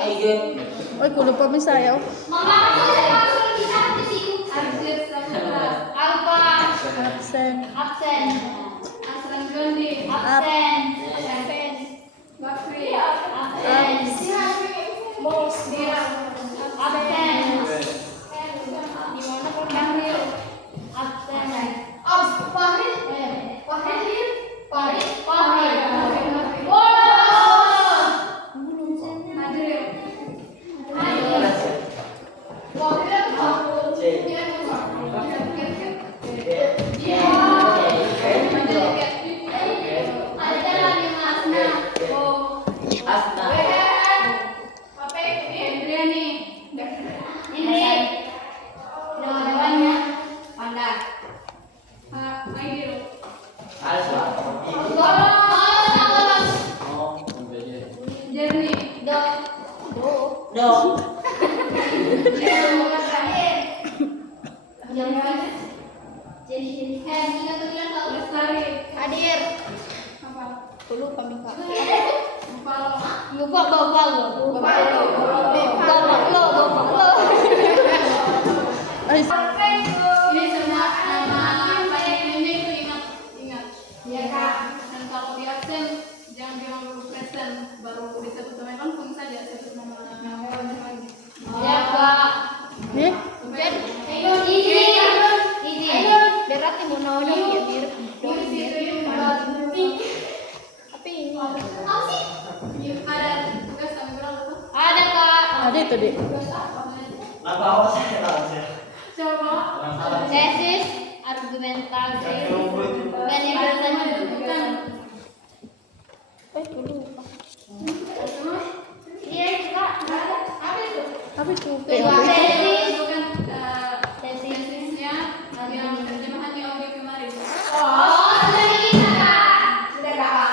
Oi, aku lupa misalnya. Absen. Ada itu deh. Tesis, argumentasi, penjelasan bukan. Iya kak, apa itu? Apa itu? Tesis bukan tesisnya yang terjemahan di audio kemarin. Oh, sudah ini kak, sudah kak.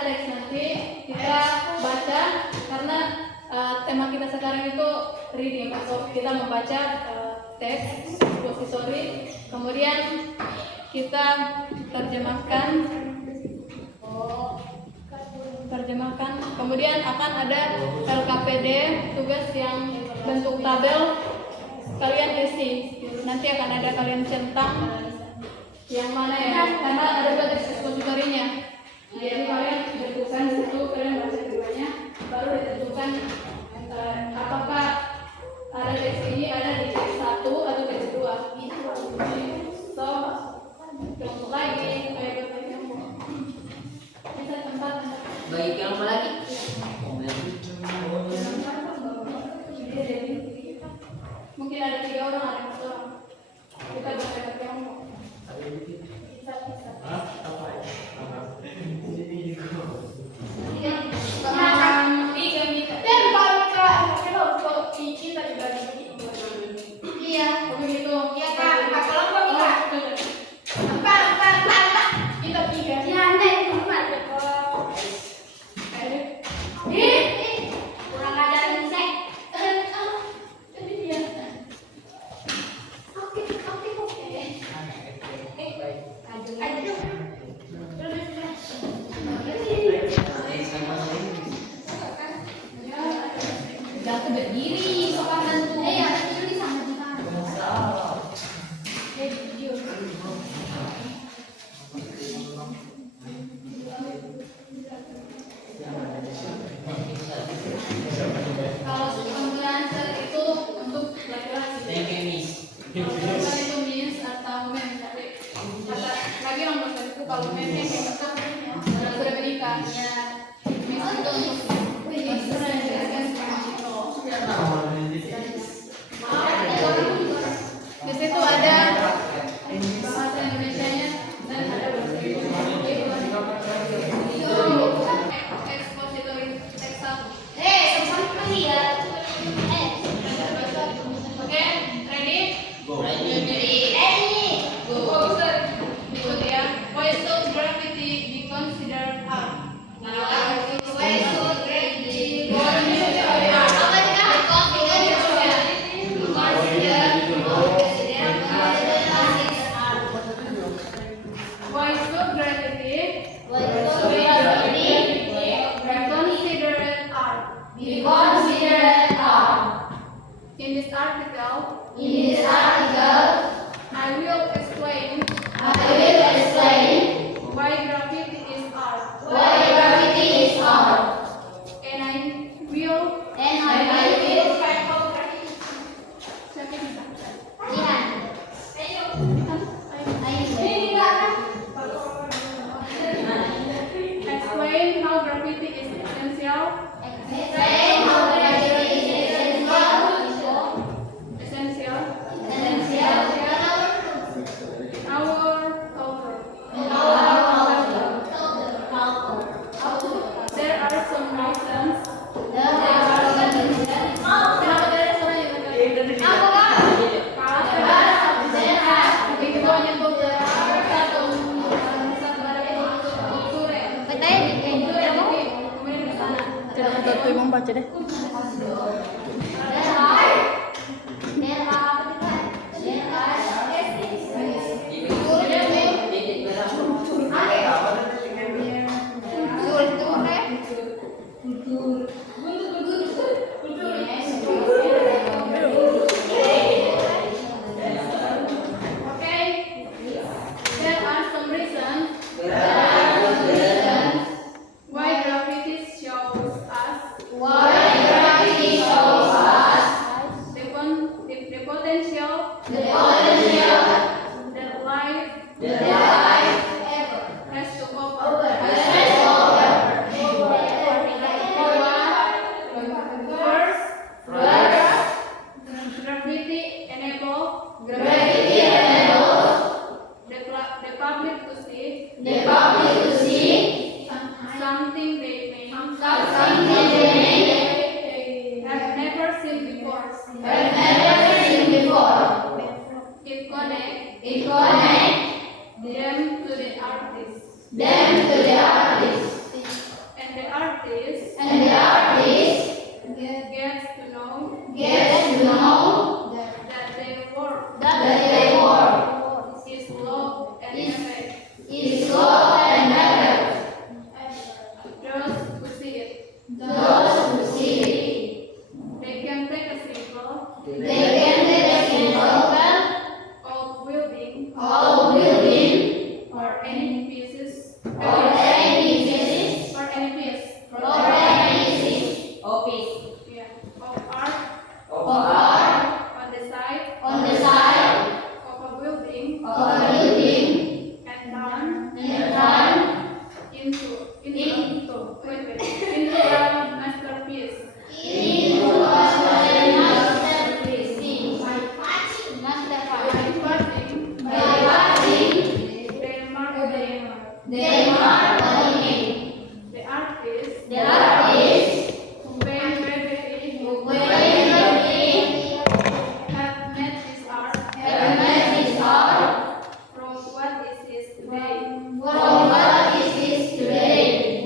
teks nanti kita baca karena tema kita sekarang itu reading, so kita membaca teks expository, kemudian kita terjemahkan, kemudian akan ada LKPD, tugas yang bentuk tabel kalian isi, nanti akan ada kalian centang yang mana ya, karena ada teks expository-nya. Jadi kalian tentukan situ, kalian baca keduanya, baru ditentukan apakah ada teks ini ada di teks 1 atau teks 2. So, kelompok lagi, kayak kita tempat. Baik, yang apa lagi? Mungkin ada 3 orang, ada 4 orang. Kita baca ke kelompok. Jatuh berdiri, sopan tentu. Kalau penggunaan set itu untuk laki-laki. Thank you, Miss. Bukan itu means atau men, tapi lagi orang bahasa itu kalau men kayak gitu sudah menikah. Ya, means itu untuk di situ ada bahasa Indonesianya dan ada bahasa expository teks 1. Oke, ready? Go. Ikut ya. Why should gravity be considered art? Why should gravity be considered art? In this article, I will explain why gravity is art. And I will explain how gravity is essential. Our culture. There are some reasons. Tidak betul emang baca deh. There are some reasons why gravity shows us the potential that life has to offer. First, gravity enables the public to see something they may have never seen before. It connects them to the artist. Into a masterpiece. By watching Denmark the artist who painted it have made his art from what is his today.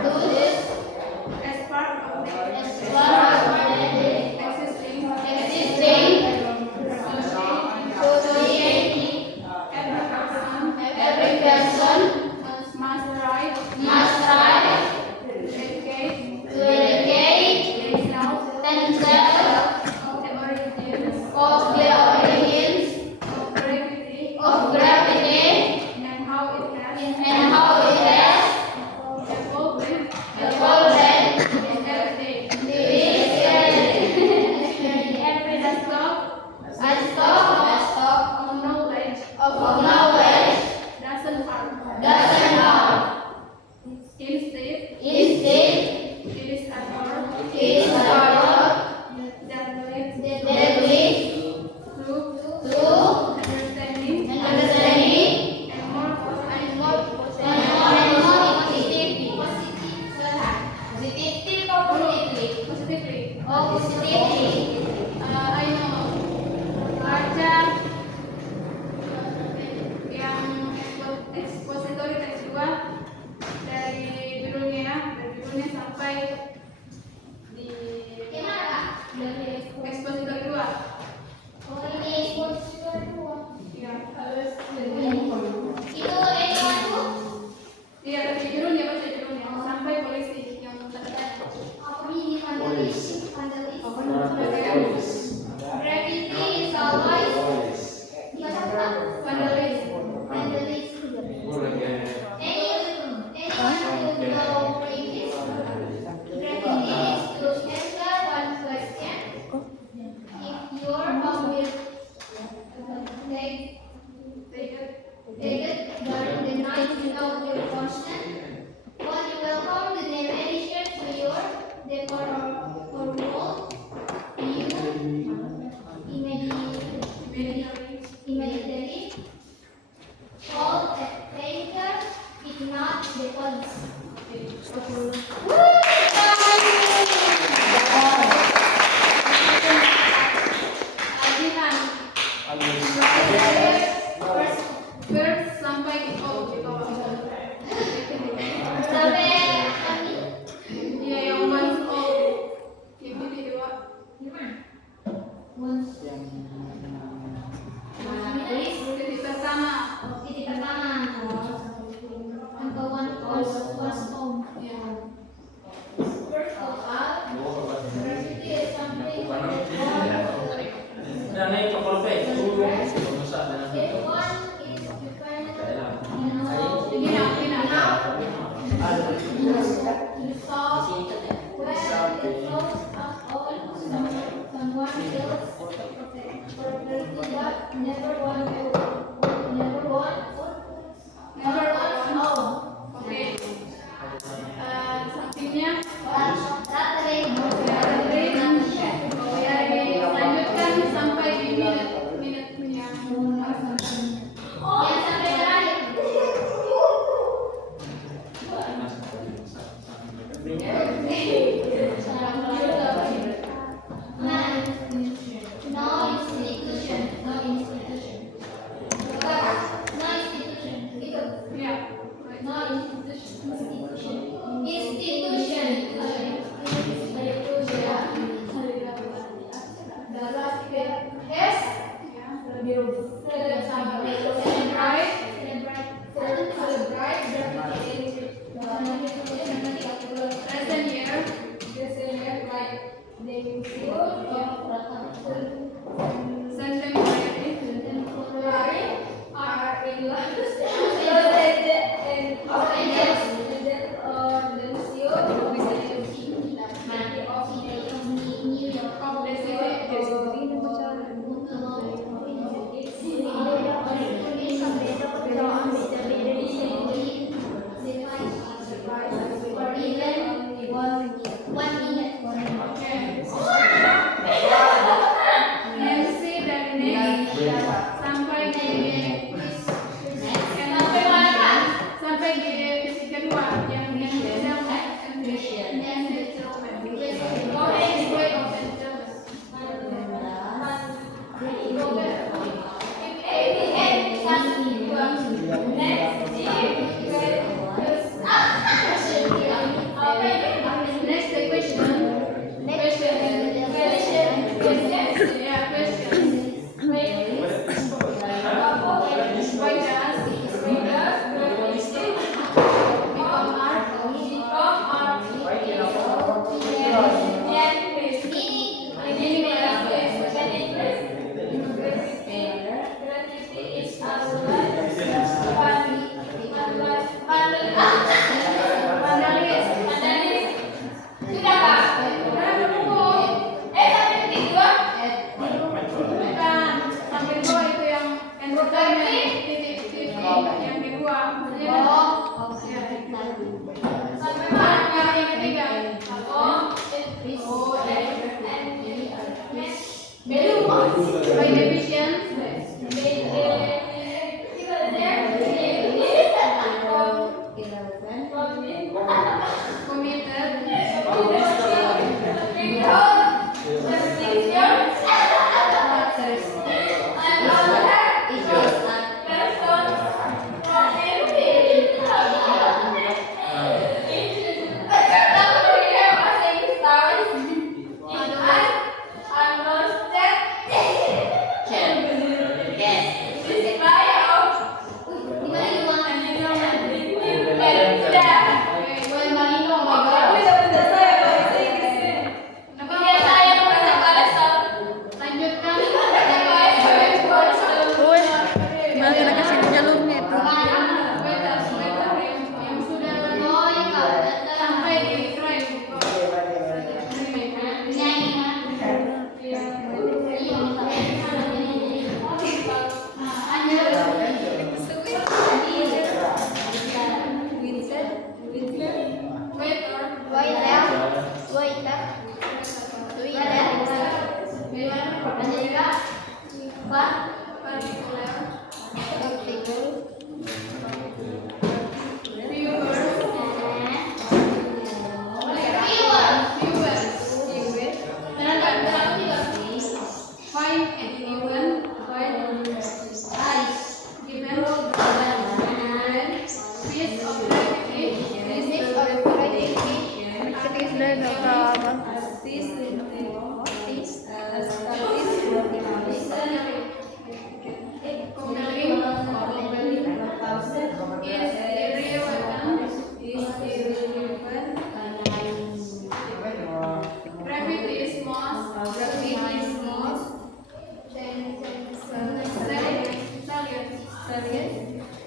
Terus as part of the existing society, every person must try to educate themselves of the origins of gravity and how it has evolved in every aspect of knowledge doesn't harm. Instead, it is a power that leads to understanding and more positively. Ayo baca yang ekspositori teks 2 dari judulnya sampai di ekspositori 2. Ya, harus iya, dari judulnya baca judulnya sampai polisi yang tadi. Gravity is always Vandalism. Anyone who knows gravity is to answer one question. If your home will take it during the night without your consent, when you welcome the name addition to your decor or wall, you immediately call a painter, if not the police. Ajihan. First sampai di bawah. Iya, yang once all. Yang ini dua. Titik pertama. Angka one was home. Ya.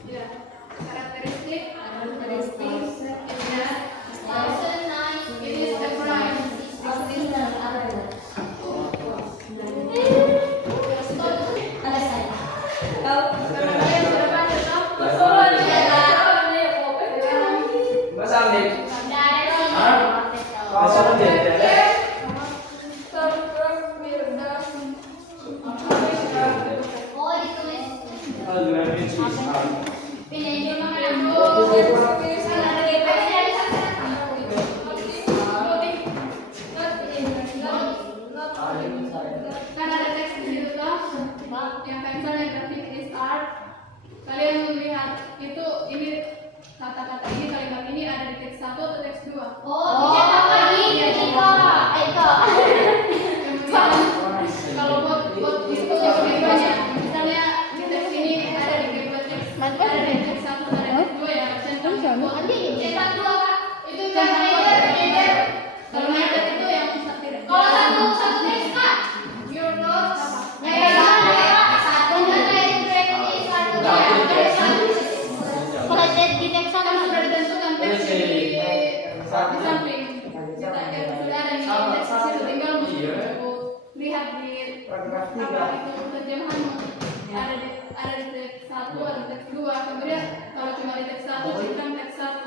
Ya. Karakteristik is Thousand nine. it is a prime. Karena kalian sudah baca toh? Masa ambil? Direction. Masa ambil? Oh, ditulis. Kan ada teks di situ toh, yang kayak misalnya grafik is art. Kalian melihat itu ini kata-kata ini kalimat ini ada di teks 1 atau teks 2? Oh, tidak apa ini Ika. Kemudian kalau buat diskusi berikutnya, misalnya di teks ini ada di kedua teks, ada di teks 1 ada di teks 2 ya, centang buat Cetak dua Kak. Itu kan centang leader. kalau leader itu yang tidak. Kalau satu teks Kak. Your notes Satu kan leader satu ya. Kalau di teks kan satu sudah ditentukan teks di samping. Kita sudah ada di teks di situ, tinggal lihat di apa itu terjemahan ada di teks 1 ada di teks 2. Kemudian kalau cuma di teks 1 centang teks 1,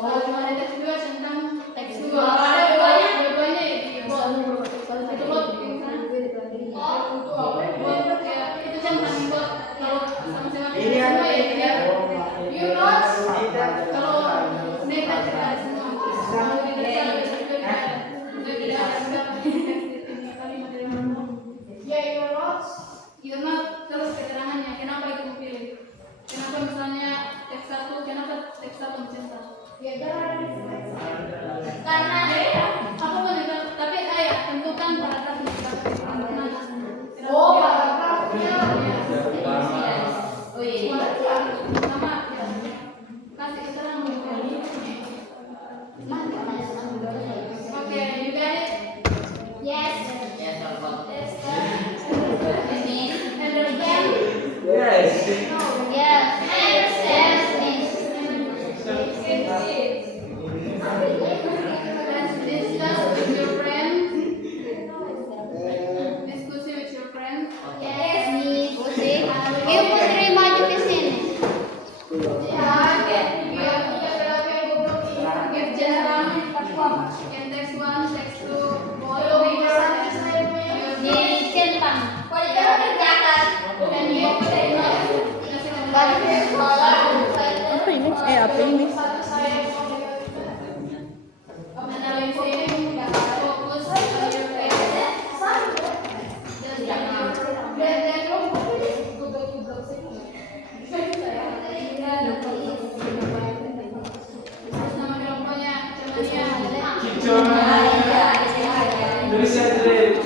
kalau cuma di teks 2 centang teks 2. Ada dua-duanya ya di bawah. Itu buat buat kayak itu centang buat kalau sama-sama Ini yang semua ya dia you notes kalau nekat tidak ada semua. Kalau di teks 1 juga tidak ada teks di sini kalimat dari mana. Ya your notes terus keterangannya kenapa itu dipilih. Kenapa misalnya teks 1 kenapa teks 1 centang? Ya karena apa pun itu tapi ayah tentukan paragrafnya Oh, paragrafnya. Oh iya. sama ya. Kasih keterangan. Oke, you got it? Yes. Ya, soal And again. Yes. Yes. Let's discuss with your friends. Diskusi with your friends. Yes, diskusi. Yuk Putri maju ke sini. Give general in text 1, text 2, following Di centang. and you Apa ini? Apa ini? analyzing focus on your nama kelompoknya Cermania. Tulisan dulu.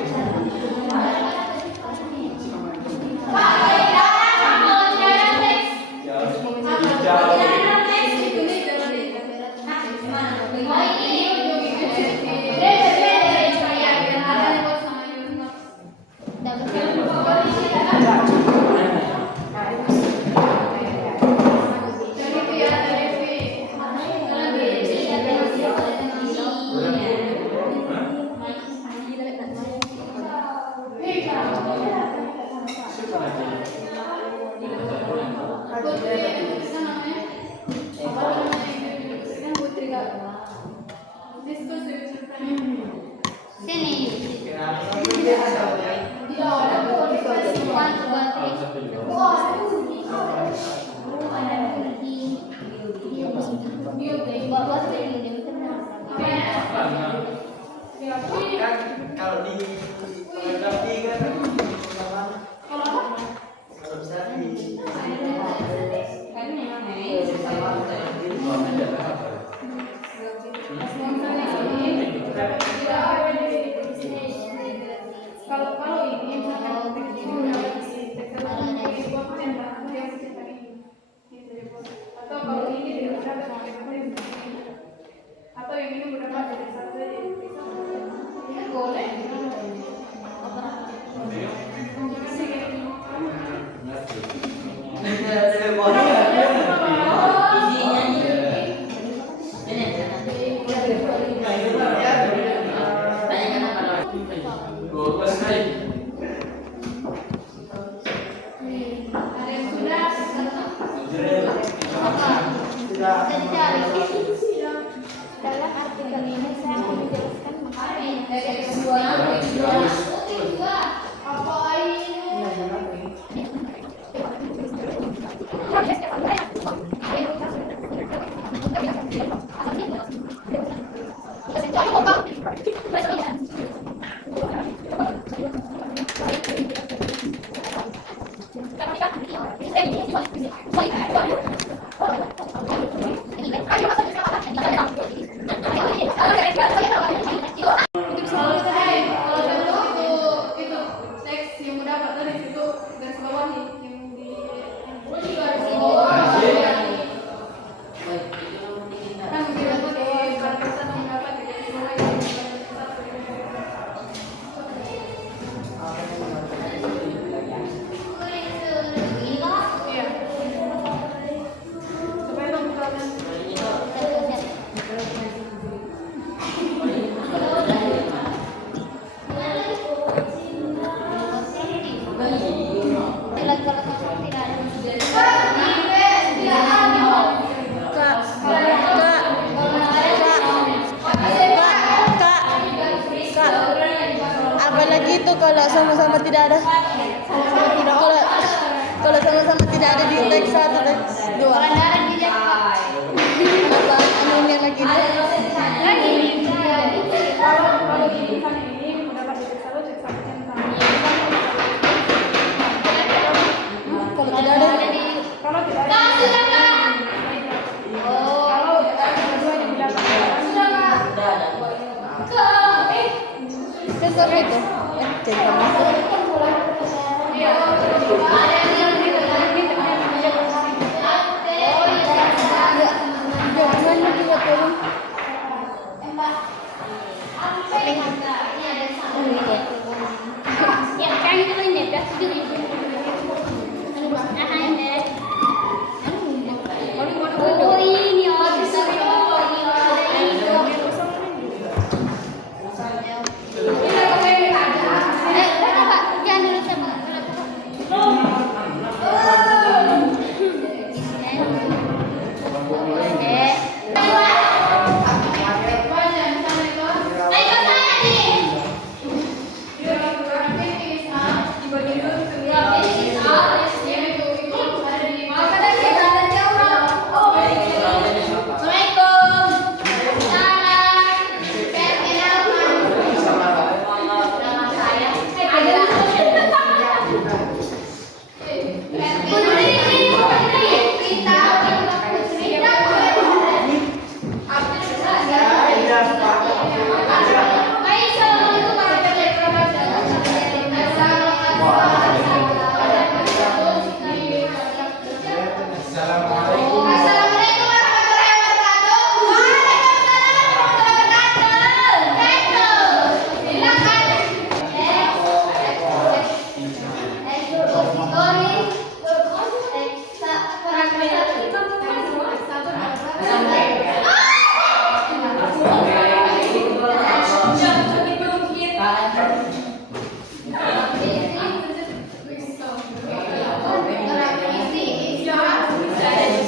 Bisa dicari. Dalam artikel ini saya akan menjelaskan apa ini? Untuk selalu tadi kalau bentuk itu teks yang mudah dapat tadi itu garis bawah nih yang di garis bawah kan kita tuh di batasan yang dapat di garis bawah itu iya supaya itu bukan Apalagi itu kalau sama-sama tidak ada. Kalau sama-sama tidak ada di teks 1 teks 2. Apa anunya lagi? kalau di misalnya ini mendapat dari selalu cek satu centang Kalau tidak ada. kalau tidak ada kalau kedua yang didapatkan Sensor itu. Centang. iya Jangan juga turun. Ya, kayak gitu ini dah sendiri. Oh ini jangan dulu sama. Iya.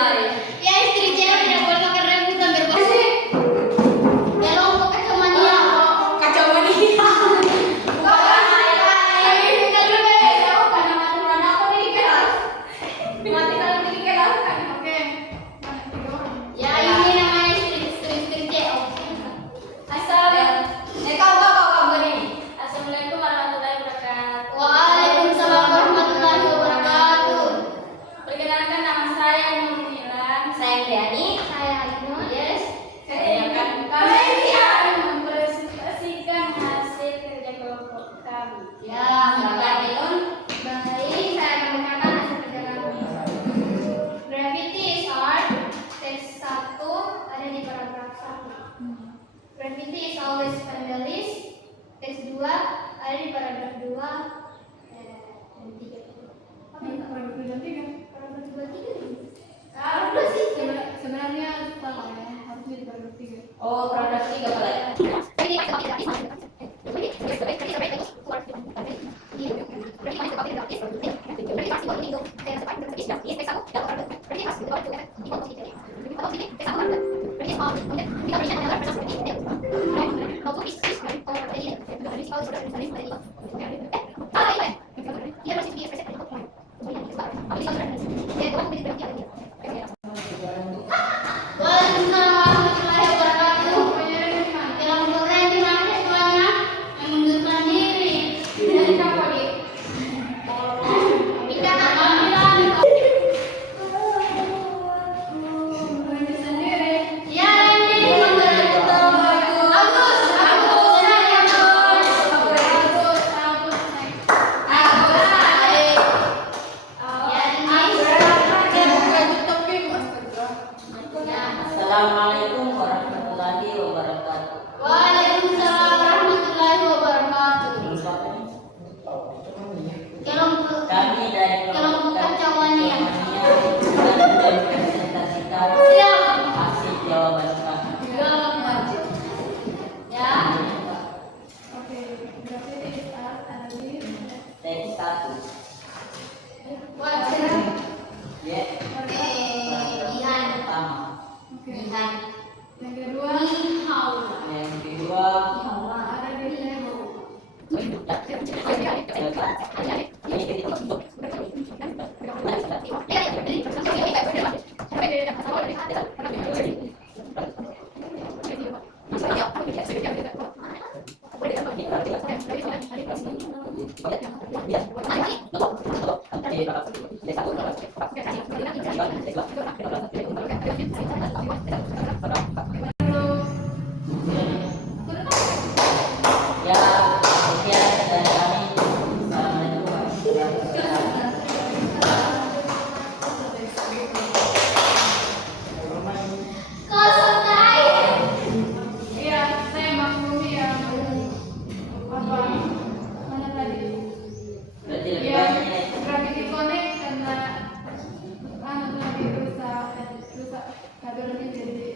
Ya istri cewek tidak boleh makan rambutan berbahasa. Ya lombok kacamania. Kacamania. Ya ini namanya istri cewek. Assalamualaikum warahmatullahi wabarakatuh. Waalaikumsalam warahmatullahi wabarakatuh. Perkenalkan, nama saya Nurmilan. Saya Riani. Saya Ainun. Yes. Kami akan mempresentasikan hasil kerja kelompok kami. Ya, selamat Ainun. Baik, saya akan membacakan hasil kerja kami. Gravity is art. Teks 1 ada di paragraf 1. Gravity is always finalist. Teks 2 ada di paragraf 2 dan 3. Paragraf 23. Paragraf 23. Paragraf sih. Sebenarnya salah ya, harusnya di paragraf 3. Oh, produk 3 boleh. Waalaikumsalam warahmatullahi wabarakatuh. Kelompoknya di mana semuanya? Yang mundurkan diri. Dari siapa dia? Kita Sendiri. Ya ini Agus. Assalamualaikum warahmatullahi wabarakatuh. Waalaikumsalam warahmatullahi wabarakatuh. Kami dari Kelompok Kacamania. dan presentasikan Siap. hasil jawaban kami. Ya. Oke, berarti di saat ada di Teks 1. Wah. Ya. Ihan. Pertama. Oke. Ihan. Yang kedua Yang kedua. ada di level. Ya, sekian dari kami. Assalamualaikum warahmatullahi Kosong air. Iya, saya maklumi ya. Apa? Mana tadi? Berarti lebih Ya, banyak. Gravity Connect karena lagi rusak kabelnya jadi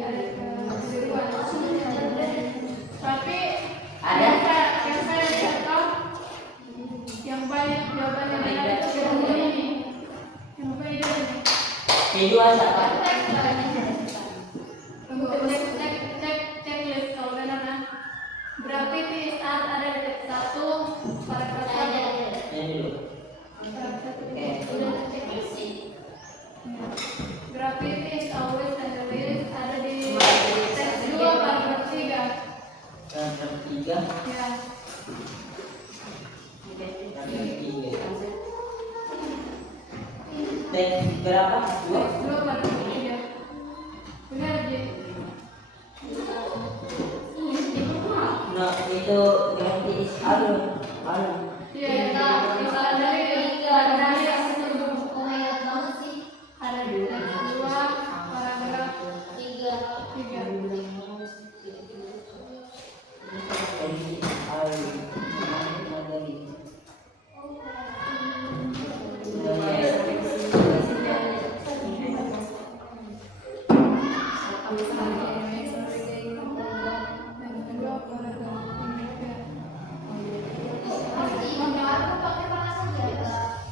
ada kekeliruan. Tapi Ada. yang saya catat yang banyak jawabannya benar itu yang ini. Yang banyak ini. Kedua siapa? Tunggu, cek checklist kalau benar nah. Gravity is art ada di teks 1 paragraf 1. Yang dulu. Gravity is always and always ada di teks 2 paragraf 3. Paragraf 3. Ya. Paragraf 3. Teks berapa? 2. Teks 2 paragraf 3. Benar, Ji? Nah, itu gravity is alun. Iya, bisa dari paragraf yang sebelum Oh my god, banget sih. ada di teks 2 paragraf 3. 3.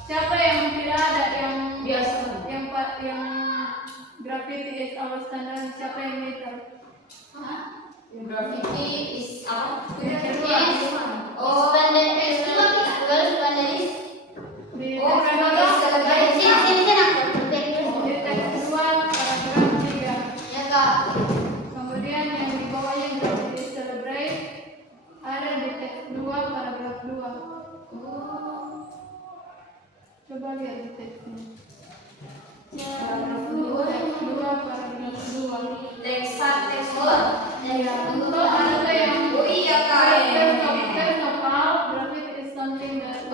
Siapa yang tidak ada yang biasa yang is our standard. Siapa yang meter? Gravity is apa? Oh. Standard is standard is. Di Oh, teks gravity. Sini aku. di teks 2 paragraf 3. Ya kak. Kemudian yang di bawahnya gravity celebrate ada di teks 2 paragraf 2. Coba lihat di teksnya. Paragraf 2 teks 2 paragraf 2. Teks 2. Ya, untuk ada yang Oh iya kak. there's no part, gravity is something that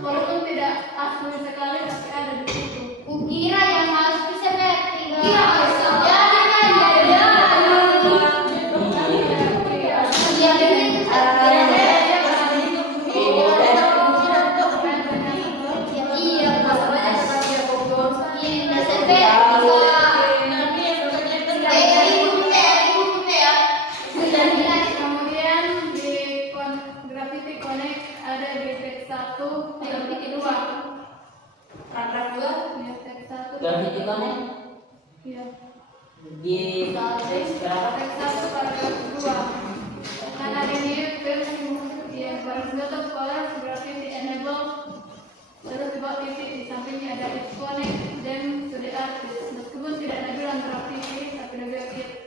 walaupun tidak asli sekali tapi ada di situ. Kukira yang harus bisa seperti Iya, kemudian di gravity connect ada di teks 1 paragraf 2. Ya, teks 1 Gravity connect Iya. di teks berapa? Teks 1 paragraf 2. Kan ada ini ya horizontal colors gravity enable. Terus di bawah titik di sampingnya ada its connect then to the artist. Meskipun tidak ada bilang gravity tapi ada bilang it.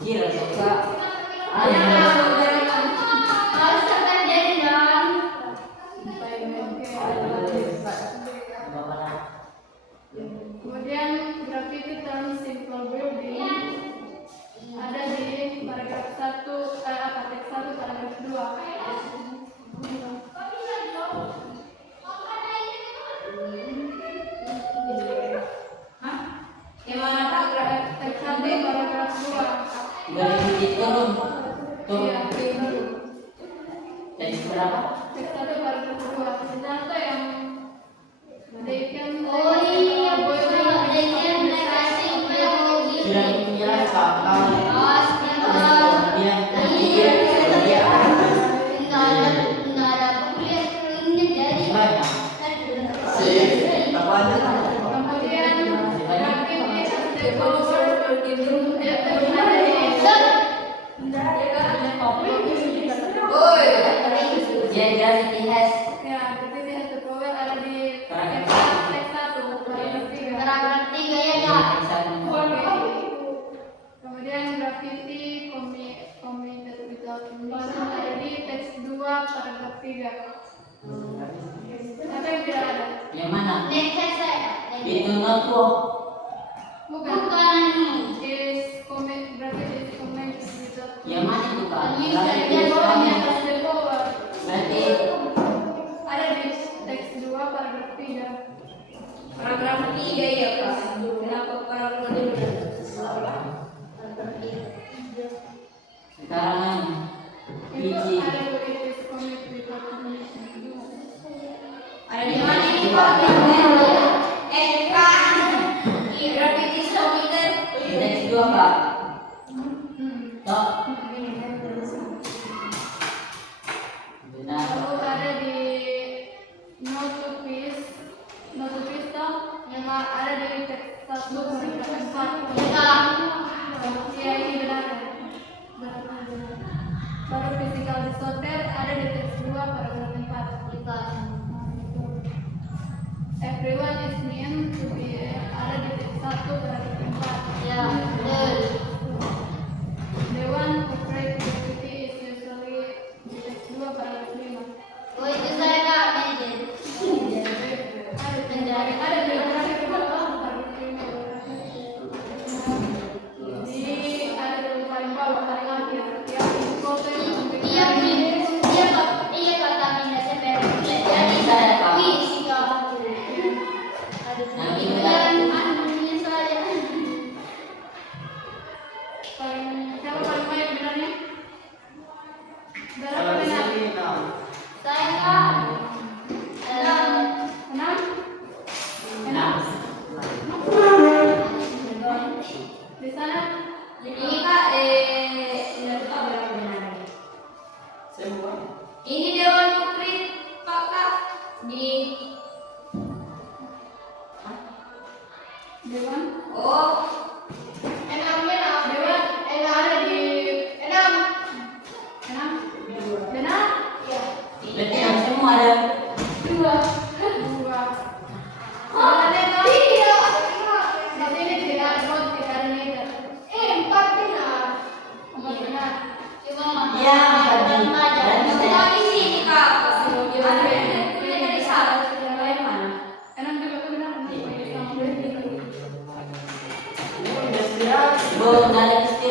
Kira suka Kemudian gravity term simple building ada di paragraf 1 teks 1 paragraf 2. Teks 1 paragraf 2. gravity turun Iya. teks berapa? Teks 1 paragraf 2. Ternyata yang they can Sudah menjelaskan bilang kemudian gravity as the power gravity has ya gravity has the power ada di teks 1 paragraf 3. Kemudian gravity committed without condition ada di teks 2 paragraf 3. Apa yang tidak ada? yang mana? Itu notebook. Bukan. Is gravity is committed without Yang mana itu Kak? Yang bawahnya has the power. Berarti Ada di teks 2 paragraf 3. Paragraf 3 ya kak. Kenapa paragraf 3? sekarang biji Ada di it is committed without condition. Ada di mana ini kak? Gravity committed. teks 2 Kak. Toh benar. Lalu ada di note to piece toh yang ada di teks 1 paragraf 4. Ya ini benar. Baru physical disorder ada di teks 2 paragraf 4. Everyone is meant to be ada di teks 1 paragraf 4. The one who creates gravity is usually di teks 2 paragraf 5. Ada di paragraf 5 paragraf 5. Ada di paling bawah paling akhir yang proses siapa paling banyak benarnya? Berapa benar? 6? Di sana? Ini kak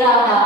Selamat.